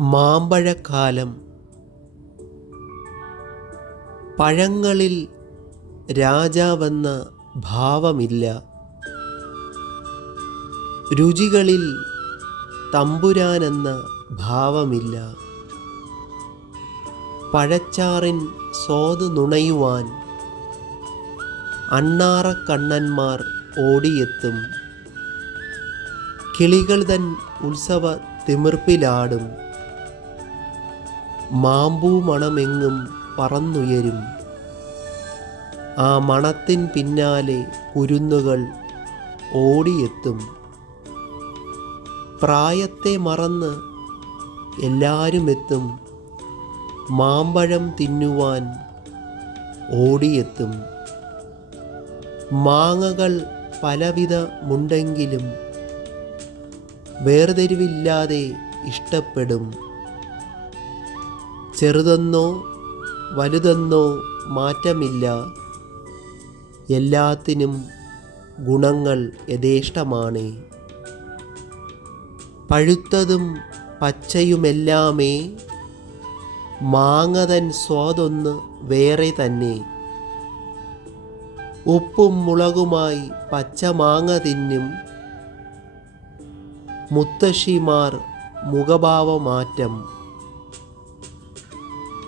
മാമ്പഴക്കാലം. പഴങ്ങളിൽ രാജാവെന്ന ഭാവമില്ല. രുചികളിൽ തമ്പുരാനെന്ന ഭാവമില്ല. പഴച്ചാറിൻ സ്വാദ് നുണയുവാൻ അണ്ണാറക്കണ്ണന്മാർ ഓടിയെത്തും. കിളികൾ തൻ ഉത്സവ തിമിർപ്പിലാടും. മാമ്പൂ മണമെങ്ങും പറന്നുയരും. ആ മണത്തിൻ പിന്നാലെ കുരുന്നുകൾ ഓടിയെത്തും. പ്രായത്തെ മറന്ന് എല്ലാവരും എത്തും മാമ്പഴം തിന്നുവാൻ ഓടിയെത്തും. മാങ്ങകൾ പലവിധമുണ്ടെങ്കിലും വേർതിരിവില്ലാതെ ഇഷ്ടപ്പെടും. ചെറുതെന്നോ വലുതെന്നോ മാറ്റമില്ല. എല്ലാത്തിനും ഗുണങ്ങൾ യഥേഷ്ടമാണ്. പഴുത്തതും പച്ചയുമെല്ലാമേ മാങ്ങതൻ സ്വാദൊന്ന് വേറെ തന്നെ. ഉപ്പും മുളകുമായി പച്ചമാങ്ങ തിന്നും മുത്തശ്ശിമാർ മുഖഭാവമാറ്റം.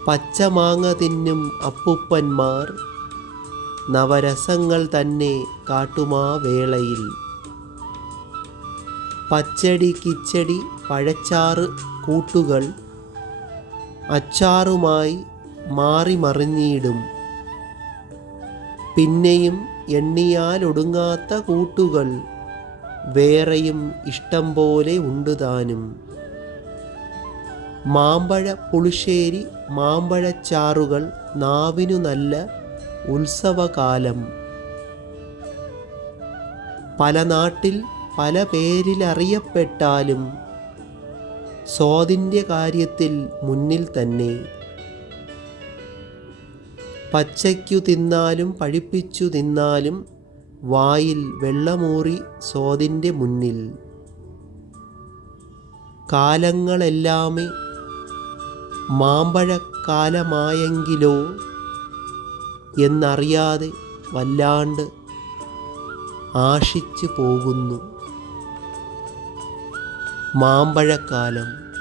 പച്ചമാങ്ങ തിന്നും അപ്പുപ്പന്മാർ നവരസങ്ങൾ തന്നെ കാട്ടുമാ വേളയിൽ പച്ചടി കിച്ചടി പഴച്ചാറ് കൂട്ടുകൾ അച്ചാറുമായി മാറി മറിഞ്ഞിടും പിന്നെയും എണ്ണിയാലൊടുങ്ങാത്ത കൂട്ടുകൾ വേറെയും ഇഷ്ടം പോലെ ഉണ്ട് താനും മാമ്പഴ പുളിശ്ശേരി മാമ്പഴച്ചാറുകൾ നാവിനു നല്ല ഉത്സവകാലം. പല നാട്ടിൽ പല പേരിലറിയപ്പെട്ടാലും സ്വാതിന്റെ കാര്യത്തിൽ മുന്നിൽ തന്നെ. പച്ചയ്ക്കു തിന്നാലും പഴിപ്പിച്ചു തിന്നാലും വായിൽ വെള്ളമൂറി സ്വാതിന്റെ മുന്നിൽ. കാലങ്ങളെല്ലാമേ മാമ്പഴക്കാലമായെങ്കിലോ എന്നറിയാതെ വല്ലാണ്ട് ആശിച്ചു പോകുന്നു. മാമ്പഴക്കാലം